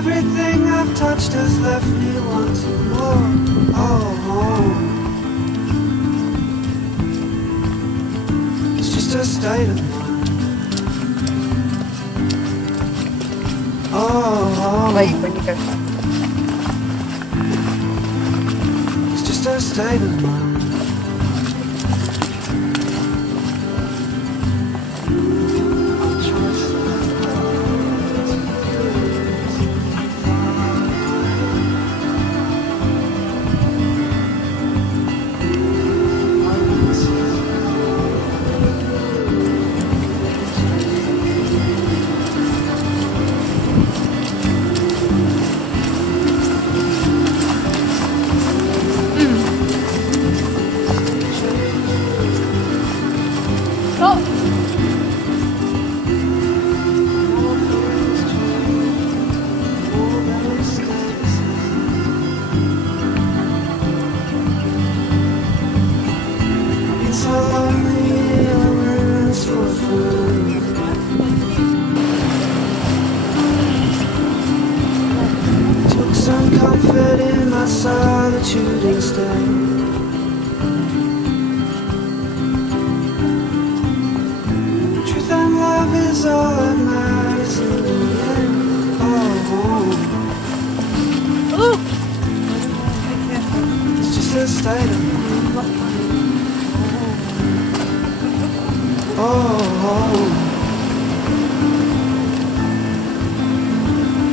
Everything I've touched has left me wanting more. It's just a state of mind. It's just a state of mind. Solitude instead. Truth and love is all that matters in the end. It's just a state of mind.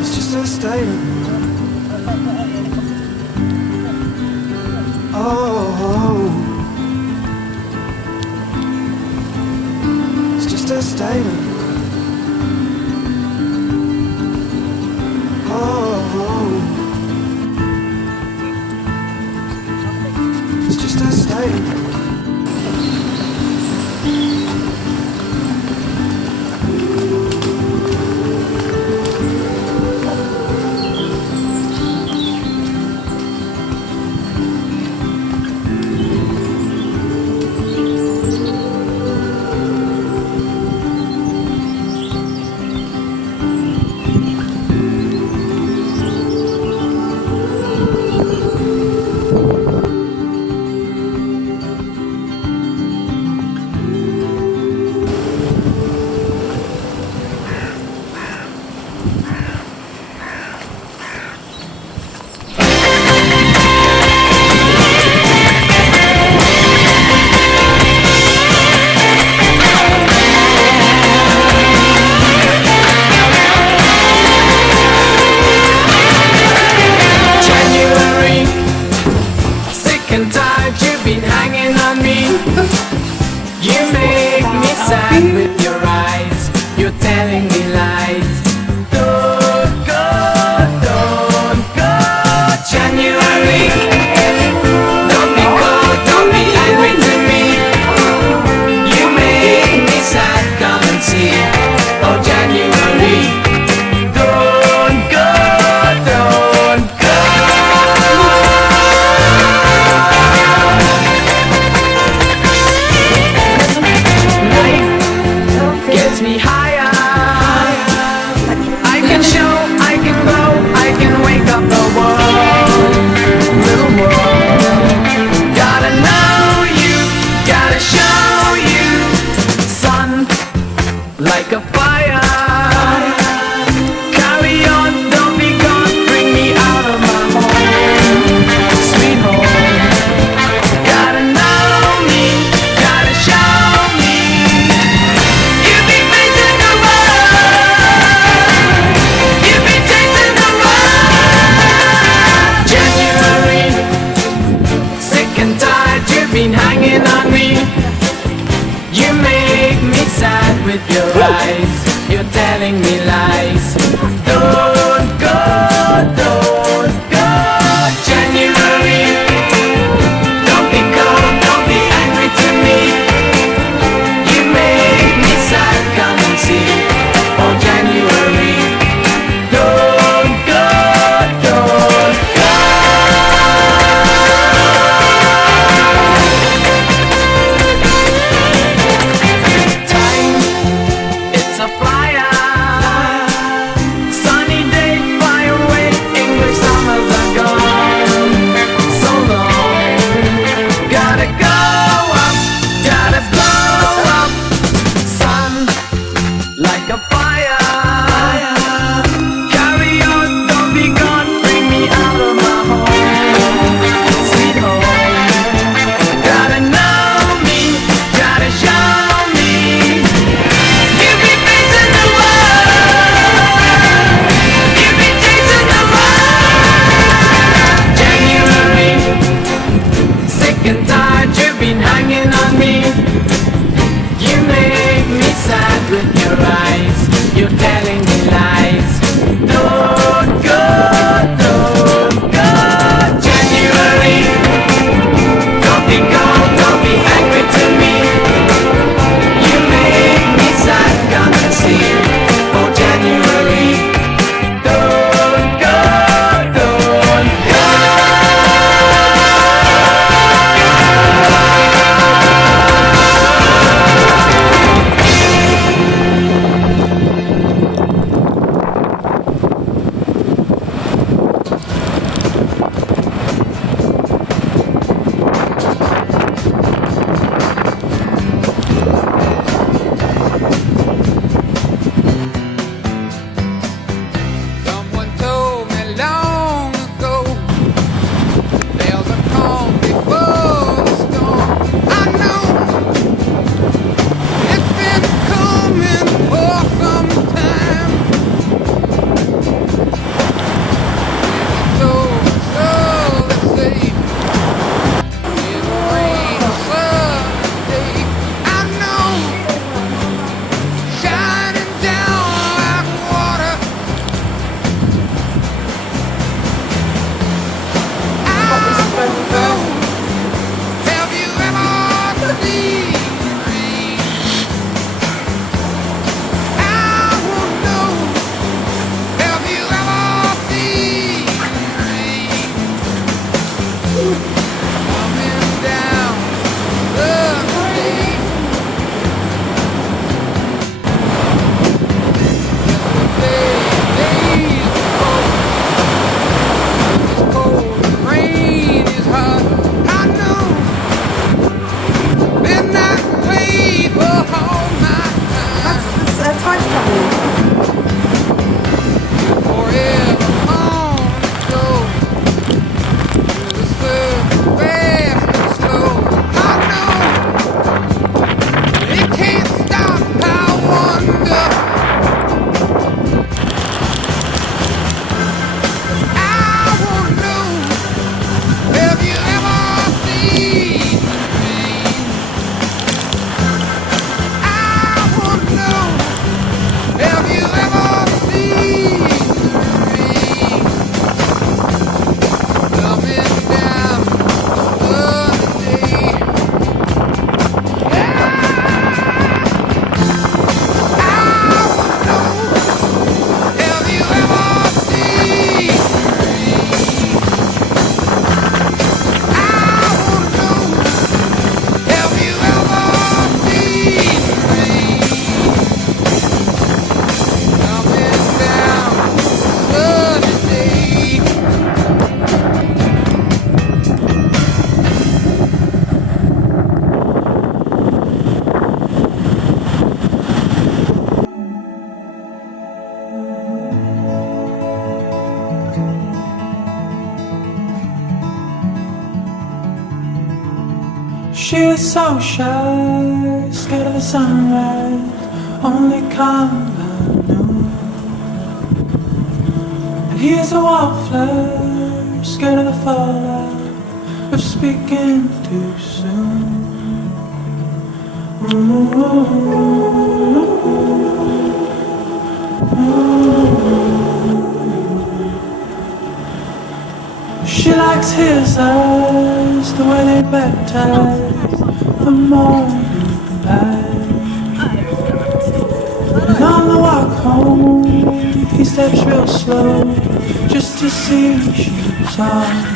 It's just a state of mind. It's just a state of mind. It's just a state of mind. make me sad with your eyes. You're telling me lies. Don't go, don't go. January, don't be cold, don't be angry to me. You make me sad, come and see. Oh January, don't go, don't go. Time, it's a flyer. Sunny day, fly away. English summers are gone. So long. Gotta go up, gotta blow up. Sun, like a fire. Carry on, don't be gone. Bring me out of my home. Sweet home. Gotta know me, gotta show me. Give me face in the world. Give me taste in the world. January, sick and tired, you've been hanging on me. You make me sad with your eyes. You're telling me lies. Don't go, don't go. January, don't be cold, don't be angry to me. You make me sad, come and see. Oh January, don't go, don't go. Someone told me long ago there's a calm before the storm. I know it's been coming for some time. So let's say it'll rain a sunny day. I know shining down like water. Have you ever seen rain? I won't know. Have you ever seen rain coming down the street? Yesterday, days before, it's cold and rain is hot. I know. Midnight played for all my time. That's time travel. Forever long ago. Through the surf, fast and slow. I know. It can't stop. I wonder. I won't know. Have you ever seen rain? I won't know. Have you ever seen rain coming down the day? I won't know. Have you ever seen rain? I won't know. Have you ever seen rain coming down sunny day? She is so shy, scared of the sunrise, only come at noon. And he's a wallflower, scared of the fallout of speaking too soon. She likes his eyes, the way they baptize the morning light. And on the walk home, he steps real slow, just to see she's alright.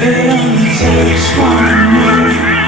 It only takes one move.